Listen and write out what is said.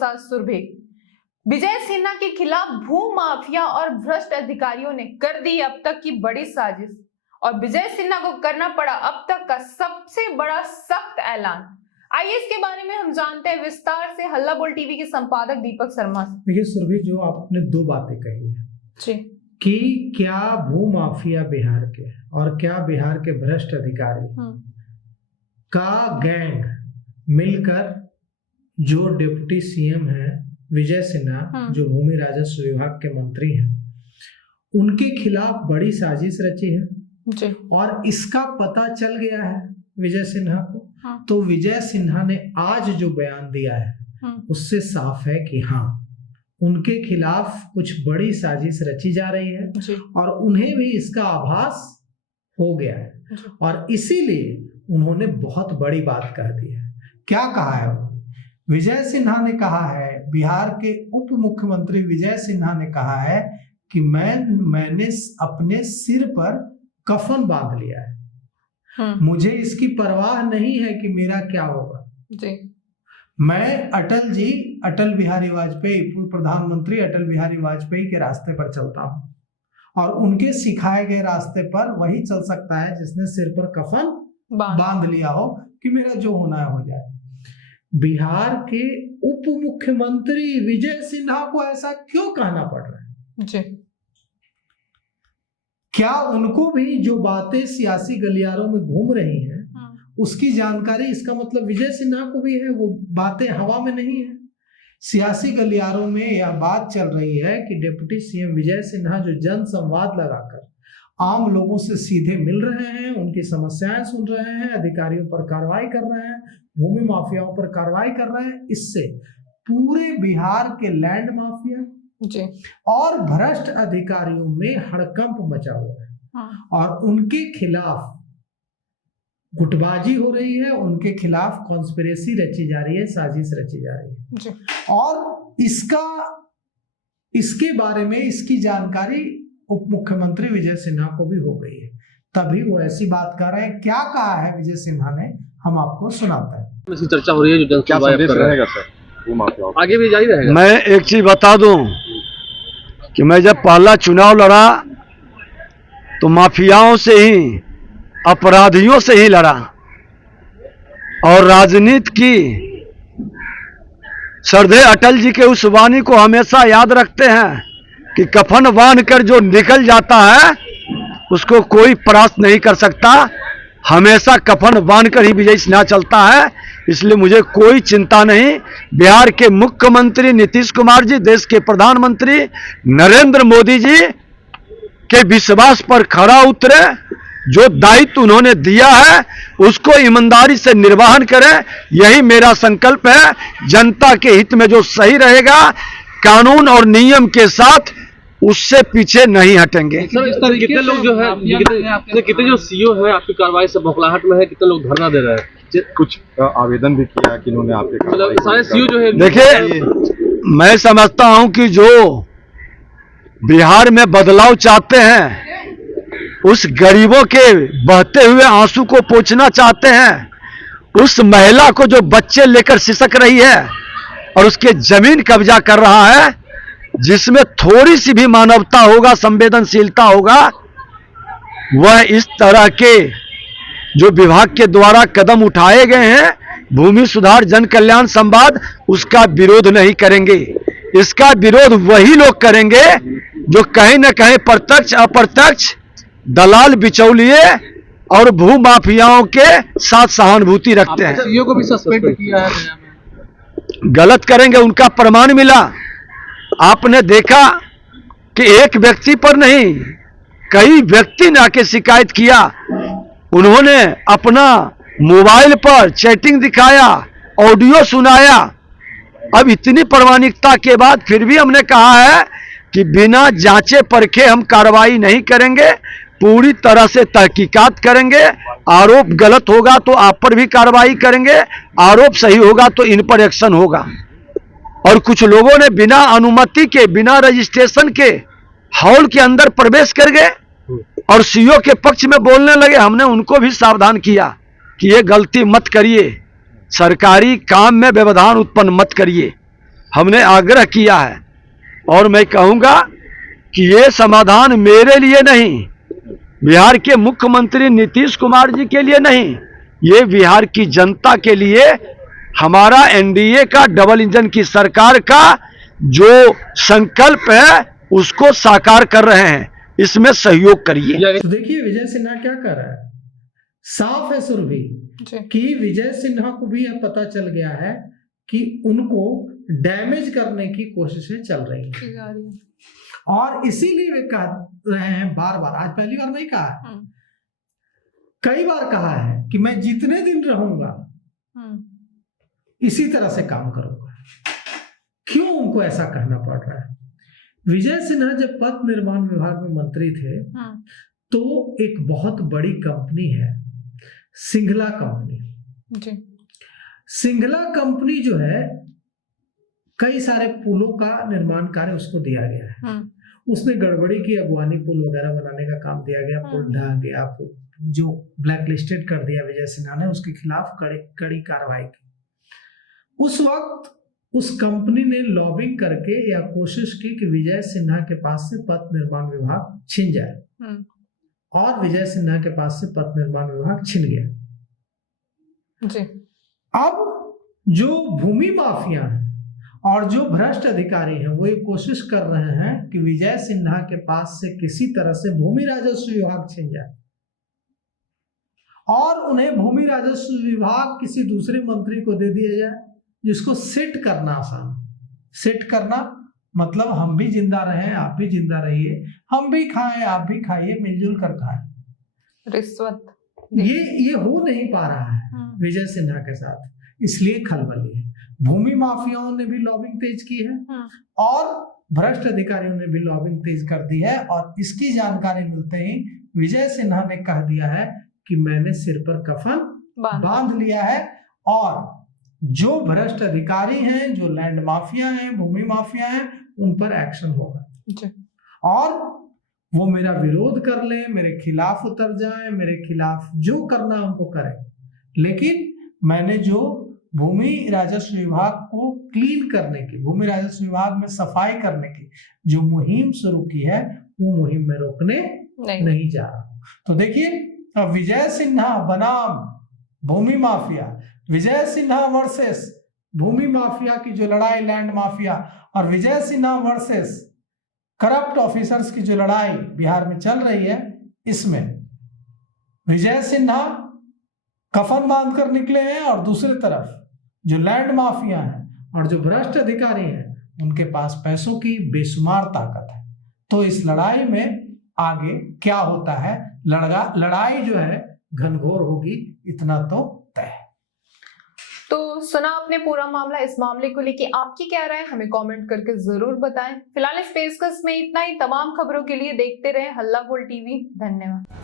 साथ सुरभि। विजय सिन्हा के खिलाफ भू माफिया और भ्रष्ट अधिकारियों ने कर दी अब तक की बड़ी साजिश और विजय सिन्हा को करना पड़ा अब तक का सबसे बड़ा सख्त ऐलान। आइए इसके बारे में हम जानते हैं विस्तार से हल्ला बोल टीवी के संपादक दीपक शर्मा से। देखिए सुरभि, जो आपने दो बातें कही है जी कि क्या भू माफिया बिहार के और क्या बिहार के भ्रष्ट अधिकारी का गैंग मिलकर जो डिप्टी सीएम है विजय सिन्हा, जो भूमि राजस्व विभाग के मंत्री हैं, उनके खिलाफ बड़ी साजिश रची है जी। और इसका पता चल गया है विजय सिन्हा को। तो विजय सिन्हा ने आज जो बयान दिया है उससे साफ है कि हाँ, उनके खिलाफ कुछ बड़ी साजिश रची जा रही है जी। और उन्हें भी इसका आभास हो गया है और इसीलिए उन्होंने बहुत बड़ी बात कह दी है। क्या कहा है विजय सिन्हा ने कहा है, बिहार के उप मुख्यमंत्री विजय सिन्हा ने कहा है कि मैंने अपने सिर पर कफन बांध लिया है, मुझे इसकी परवाह नहीं है कि मेरा क्या होगा जी। मैं अटल बिहारी वाजपेयी, पूर्व प्रधानमंत्री अटल बिहारी वाजपेयी के रास्ते पर चलता हूं और उनके सिखाए गए रास्ते पर वही चल सकता है जिसने सिर पर कफन बांध लिया हो कि मेरा जो होना है हो जाए। बिहार के उप मुख्यमंत्री विजय सिन्हा को ऐसा क्यों कहना पड़ रहा है जी? क्या उनको भी जो बातें सियासी गलियारों में घूम रही हैं उसकी जानकारी, इसका मतलब विजय सिन्हा को भी है? वो बातें हवा में नहीं है। सियासी गलियारों में यह बात चल रही है कि डिप्टी सीएम विजय सिन्हा जो जन संवाद लगाकर आम लोगों से सीधे मिल रहे हैं, उनकी समस्याएं सुन रहे हैं, अधिकारियों पर कार्रवाई कर रहे हैं, भूमि माफियाओं पर कार्रवाई कर रहे हैं, इससे पूरे बिहार के लैंड माफिया जी और भ्रष्ट अधिकारियों में हड़कंप मचा हुआ है और उनके खिलाफ गुटबाजी हो रही है, उनके खिलाफ कॉन्स्पिरेसी रची जा रही है, साजिश रची जा रही है जी। और इसके बारे में इसकी जानकारी उप मुख्यमंत्री विजय सिन्हा को भी हो गई है, तभी वो ऐसी बात कर रहे हैं। क्या कहा है विजय सिन्हा ने, हम आपको सुनाते हैं। इसकी चर्चा हो रही है, जो क्या रहेगा सर, आगे भी जारी रहेगा। मैं एक चीज बता दूं कि मैं जब पहला चुनाव लड़ा तो माफियाओं से ही, अपराधियों से ही लड़ा और राजनीति की श्रद्धेय अटल जी के उस वाणी को हमेशा याद रखते हैं कि कफन बांध कर जो निकल जाता है उसको कोई परास्त नहीं कर सकता। हमेशा कफन बांध कर ही विजय सिन्हा चलता है, इसलिए मुझे कोई चिंता नहीं। बिहार के मुख्यमंत्री नीतीश कुमार जी, देश के प्रधानमंत्री नरेंद्र मोदी जी के विश्वास पर खरा उतरे, जो दायित्व उन्होंने दिया है उसको ईमानदारी से निर्वहन करें, यही मेरा संकल्प है। जनता के हित में जो सही रहेगा, कानून और नियम के साथ, उससे पीछे नहीं हटेंगे। सर, इस तरह कितने लोग जो है, कितने जो सीओ है आपकी कार्रवाई से बौखलाहट में है, कितने लोग धरना दे रहे हैं? कुछ आवेदन भी किया कि इन्होंने आपके सारे सीओ जो है। देखिए, मैं समझता हूं कि जो बिहार में बदलाव चाहते हैं, उस गरीबों के बहते हुए आंसू को पोंछना चाहते हैं, उस महिला को जो बच्चे लेकर सिसक रही है और उसके जमीन कब्जा कर रहा है, जिसमें थोड़ी सी भी मानवता होगा, संवेदनशीलता होगा, वह इस तरह के जो विभाग के द्वारा कदम उठाए गए हैं, भूमि सुधार जन कल्याण संवाद, उसका विरोध नहीं करेंगे। इसका विरोध वही लोग करेंगे जो कहीं न कहीं प्रत्यक्ष अप्रत्यक्ष दलाल, बिचौलिए और भू माफियाओं के साथ सहानुभूति रखते हैं। सीओ को भी सस्पेंड किया है। गलत करेंगे, उनका प्रमाण मिला। आपने देखा कि एक व्यक्ति पर नहीं, कई व्यक्ति ने आके शिकायत किया। उन्होंने अपना मोबाइल पर चैटिंग दिखाया, ऑडियो सुनाया। अब इतनी प्रामाणिकता के बाद फिर भी हमने कहा है कि बिना जांचे परखे हम कार्रवाई नहीं करेंगे, पूरी तरह से तहकीकात करेंगे। आरोप गलत होगा तो आप पर भी कार्रवाई करेंगे, आरोप सही होगा तो इन पर एक्शन होगा। और कुछ लोगों ने बिना अनुमति के, बिना रजिस्ट्रेशन के हॉल के अंदर प्रवेश कर गए और सीओ के पक्ष में बोलने लगे। हमने उनको भी सावधान किया कि ये गलती मत करिए, सरकारी काम में व्यवधान उत्पन्न मत करिए। हमने आग्रह किया है और मैं कहूंगा कि ये समाधान मेरे लिए नहीं, बिहार के मुख्यमंत्री नीतीश कुमार जी के लिए नहीं, ये बिहार की जनता के लिए, हमारा एनडीए का डबल इंजन की सरकार का जो संकल्प है उसको साकार कर रहे हैं। इसमें सहयोग करिए। तो देखिए विजय सिन्हा क्या कर रहा है, साफ है सुरभि कि विजय सिन्हा को भी यह पता चल गया है कि उनको डैमेज करने की कोशिशें चल रही हैं और इसीलिए वे कह रहे हैं बार बार, आज पहली बार नहीं कहा है, कई बार कहा है कि मैं जितने दिन रहूंगा इसी तरह से काम करूंगा। क्यों उनको ऐसा कहना पड़ रहा है? विजय सिन्हा जब पथ निर्माण विभाग में मंत्री थे तो एक बहुत बड़ी कंपनी है सिंघला कंपनी। सिंघला कंपनी जो है कई सारे पुलों का निर्माण कार्य उसको दिया गया है। उसने गड़बड़ी की, अगवानी पुल वगैरह बनाने का काम दिया गया, पुल ढह गया, जो ब्लैक लिस्टेड कर दिया विजय सिन्हा ने, उसके खिलाफ कड़ी कार्रवाई की। उस वक्त उस कंपनी ने लॉबिंग करके या कोशिश की कि विजय सिन्हा के पास से पथ निर्माण विभाग छिन जाए और विजय सिन्हा के पास से पथ निर्माण विभाग छिन गया जी। अब जो भूमि माफिया है और जो भ्रष्ट अधिकारी हैं वो ये कोशिश कर रहे हैं कि विजय सिन्हा के पास से किसी तरह से भूमि राजस्व विभाग छिन जाए और उन्हें भूमि राजस्व विभाग किसी दूसरे मंत्री को दे दिया जाए, जिसको सेट करना आसान। सेट करना मतलब हम भी जिंदा रहें, आप भी जिंदा रहिए, हम भी खाएं, आप भी खाइए, मिलजुल कर खाएं। रिश्वत ये हो नहीं पा रहा है विजय सिन्हा के साथ, इसलिए खलबली है। भूमि माफियाओं ने भी लॉबिंग तेज की है और भ्रष्ट अधिकारियों ने भी लॉबिंग तेज कर दी है और इसकी जानकारी मिलते ही विजय सिन्हा ने कह दिया है कि मैंने सिर पर कफन बांध लिया है और जो भ्रष्ट अधिकारी हैं, जो लैंड माफिया हैं, भूमि माफिया हैं, उन पर एक्शन होगा और वो मेरा विरोध कर ले, मेरे खिलाफ उतर जाए, मेरे खिलाफ जो करना उनको करें, लेकिन मैंने जो भूमि राजस्व विभाग को क्लीन करने की, भूमि राजस्व विभाग में सफाई करने की जो मुहिम शुरू की है वो मुहिम में रोकने नहीं जा रहा। तो देखिए अब विजय सिन्हा बनाम भूमि माफिया, विजय सिन्हा वर्सेस भूमि माफिया की जो लड़ाई लैंड माफिया और Vijay Sinha versus corrupt officers की जो लड़ाई बिहार में चल रही है, इसमें विजय सिन्हा कफन बांध कर निकले हैं और दूसरी तरफ जो लैंड माफिया हैं और जो भ्रष्ट अधिकारी हैं उनके पास पैसों की बेशुमार ताकत है। तो इस लड़ाई में आगे क्या होता है, लड़ाई जो है घनघोर होगी, इतना तो तय है। तो सुना आपने पूरा मामला। इस मामले को लेके आपकी क्या राय, हमें कमेंट करके जरूर बताएं। फिलहाल इस पेशकश में इतना ही। तमाम खबरों के लिए देखते रहे हल्ला बोल टीवी। धन्यवाद।